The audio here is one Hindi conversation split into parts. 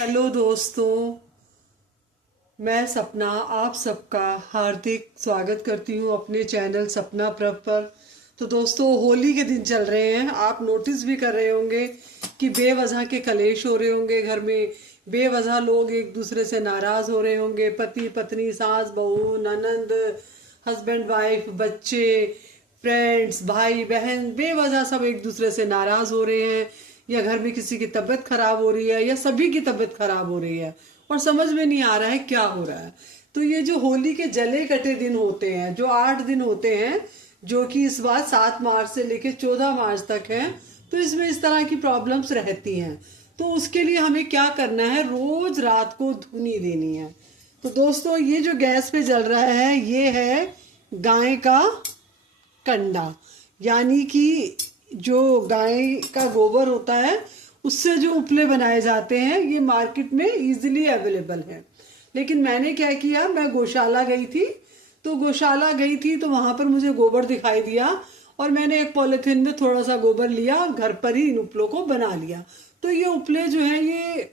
हेलो दोस्तों, मैं सपना आप सबका हार्दिक स्वागत करती हूँ अपने चैनल सपना प्रभ पर। तो दोस्तों, होली के दिन चल रहे हैं। आप नोटिस भी कर रहे होंगे कि बेवजह के कलेश हो रहे होंगे घर में। बेवजह लोग एक दूसरे से नाराज़ हो रहे होंगे। पति पत्नी, सास बहू, ननंद, हस्बैंड वाइफ, बच्चे, फ्रेंड्स, भाई बहन, बेवजह सब एक दूसरे से नाराज़ हो रहे हैं, या घर में किसी की तबीयत खराब हो रही है, या सभी की तबीयत खराब हो रही है और समझ में नहीं आ रहा है क्या हो रहा है। तो ये जो होली के जले कटे दिन होते हैं, जो 8 दिन होते हैं, जो कि इस बार 7 मार्च से लेकर 14 मार्च तक है, तो इसमें इस तरह की प्रॉब्लम्स रहती हैं। तो उसके लिए हमें क्या करना है, रोज रात को धुनी देनी है। तो दोस्तों, ये जो गैस पे जल रहा है, ये है गाय का कंडा, यानी कि जो गाय का गोबर होता है उससे जो उपले बनाए जाते हैं। ये मार्केट में इजीली अवेलेबल है। लेकिन मैंने क्या किया, मैं गौशाला गई थी। तो वहां पर मुझे गोबर दिखाई दिया और मैंने एक पॉलिथीन में थोड़ा सा गोबर लिया और घर पर ही इन उपलों को बना लिया। तो ये उपले जो है, ये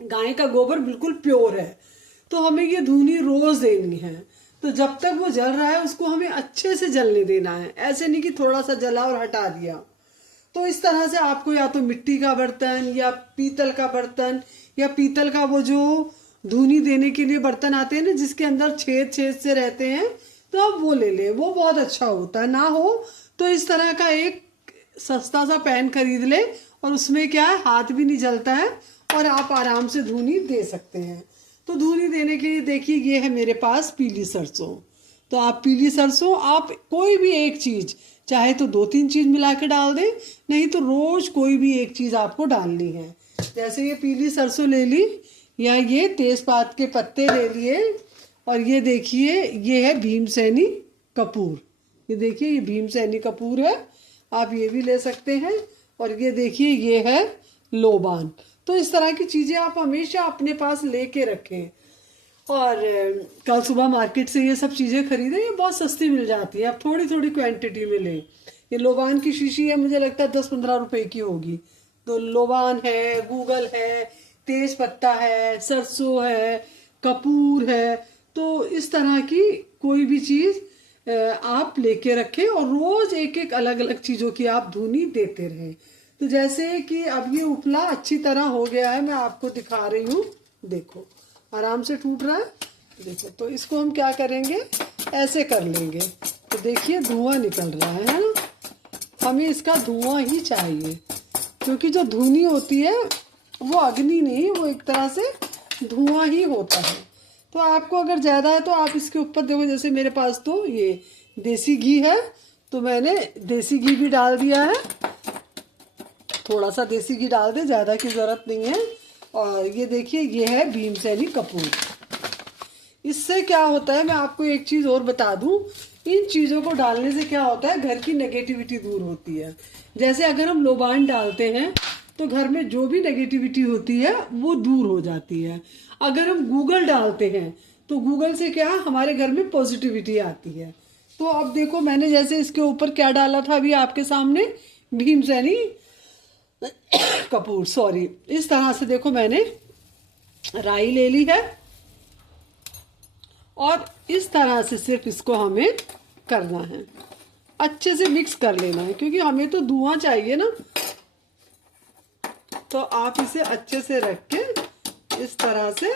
गाय का गोबर बिल्कुल प्योर है। तो हमें ये धूनी रोज देनी है। तो जब तक वो जल रहा है उसको हमें अच्छे से जलने देना है। ऐसे नहीं कि थोड़ा सा जला और हटा दिया। तो इस तरह से आपको या तो मिट्टी का बर्तन या पीतल का बर्तन, या पीतल का वो जो धूनी देने के लिए बर्तन आते हैं ना, जिसके अंदर छेद छेद से रहते हैं, तो आप वो ले लें। वो बहुत अच्छा होता है। ना हो तो इस तरह का एक सस्ता सा पैन खरीद ले, और उसमें क्या है, हाथ भी नहीं जलता है और आप आराम से धूनी दे सकते हैं। तो धूनी देने के लिए देखिए, ये है मेरे पास पीली सरसों। तो आप पीली सरसों, आप कोई भी एक चीज, चाहे तो 2-3 चीज मिला के डाल दें, नहीं तो रोज कोई भी एक चीज आपको डालनी है। जैसे ये पीली सरसों ले ली, या ये तेजपात के पत्ते ले लिए, और ये देखिए ये है भीमसेनी कपूर। ये देखिए ये भीमसेनी कपूर है, आप ये भी ले सकते हैं। और ये देखिए ये है लोबान। तो इस तरह की चीजें आप हमेशा अपने पास लेके रखें। और कल सुबह मार्केट से ये सब चीजें खरीदें, ये बहुत सस्ती मिल जाती है। आप थोड़ी थोड़ी क्वांटिटी में लें। ये लोबान की शीशी है, मुझे लगता है 10-15 रुपए की होगी। तो लोबान है, गूगल है, तेज पत्ता है, सरसों है, कपूर है। तो इस तरह की कोई भी चीज आप लेके रखें, और रोज एक एक अलग अलग चीजों की आप धुनी देते रहें। तो जैसे कि अब ये उपला अच्छी तरह हो गया है, मैं आपको दिखा रही हूँ। देखो आराम से टूट रहा है। देखो, तो इसको हम क्या करेंगे, ऐसे कर लेंगे। तो देखिए धुआं निकल रहा है ना। हमें इसका धुआं ही चाहिए, क्योंकि जो धुनी होती है वो अग्नि नहीं, वो एक तरह से धुआं ही होता है। तो आपको अगर ज़्यादा है तो आप इसके ऊपर देखो, जैसे मेरे पास तो ये देसी घी है, तो मैंने देसी घी भी डाल दिया है। थोड़ा सा देसी घी डाल दे, ज़्यादा की ज़रूरत नहीं है। और ये देखिए ये है भीमसेनी कपूर। इससे क्या होता है, मैं आपको एक चीज़ और बता दूं, इन चीज़ों को डालने से क्या होता है, घर की नेगेटिविटी दूर होती है। जैसे अगर हम लोबान डालते हैं तो घर में जो भी नेगेटिविटी होती है वो दूर हो जाती है। अगर हम गूगल डालते हैं तो गूगल से क्या, हमारे घर में पॉजिटिविटी आती है। तो अब देखो, मैंने जैसे इसके ऊपर क्या डाला था अभी आपके सामने, भीमसेनी कपूर, सॉरी। इस तरह से देखो, मैंने राई ले ली है, और इस तरह से सिर्फ इसको हमें करना है, अच्छे से मिक्स कर लेना है, क्योंकि हमें तो धुआं चाहिए ना। तो आप इसे अच्छे से रख के इस तरह से,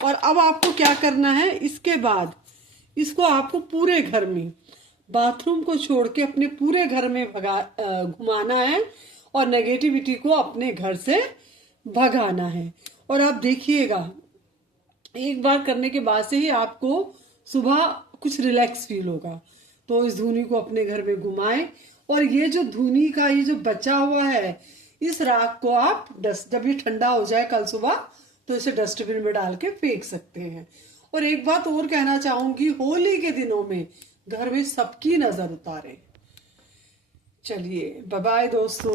और अब आपको क्या करना है, इसके बाद इसको आपको पूरे घर में, बाथरूम को छोड़ के अपने पूरे घर में घुमाना है, और नेगेटिविटी को अपने घर से भगाना है। और आप देखिएगा, एक बार करने के बाद से ही आपको सुबह कुछ रिलैक्स फील होगा। तो इस धुनी को अपने घर में घुमाएं, और ये जो धुनी का ये जो बचा हुआ है, इस राख को आप जब ये ठंडा हो जाए कल सुबह, तो इसे डस्टबिन में डाल के फेंक सकते हैं। और एक बात और कहना चाहूंगी, होली के दिनों में घर में सबकी नजर उतारें। चलिए बाय बाय दोस्तों।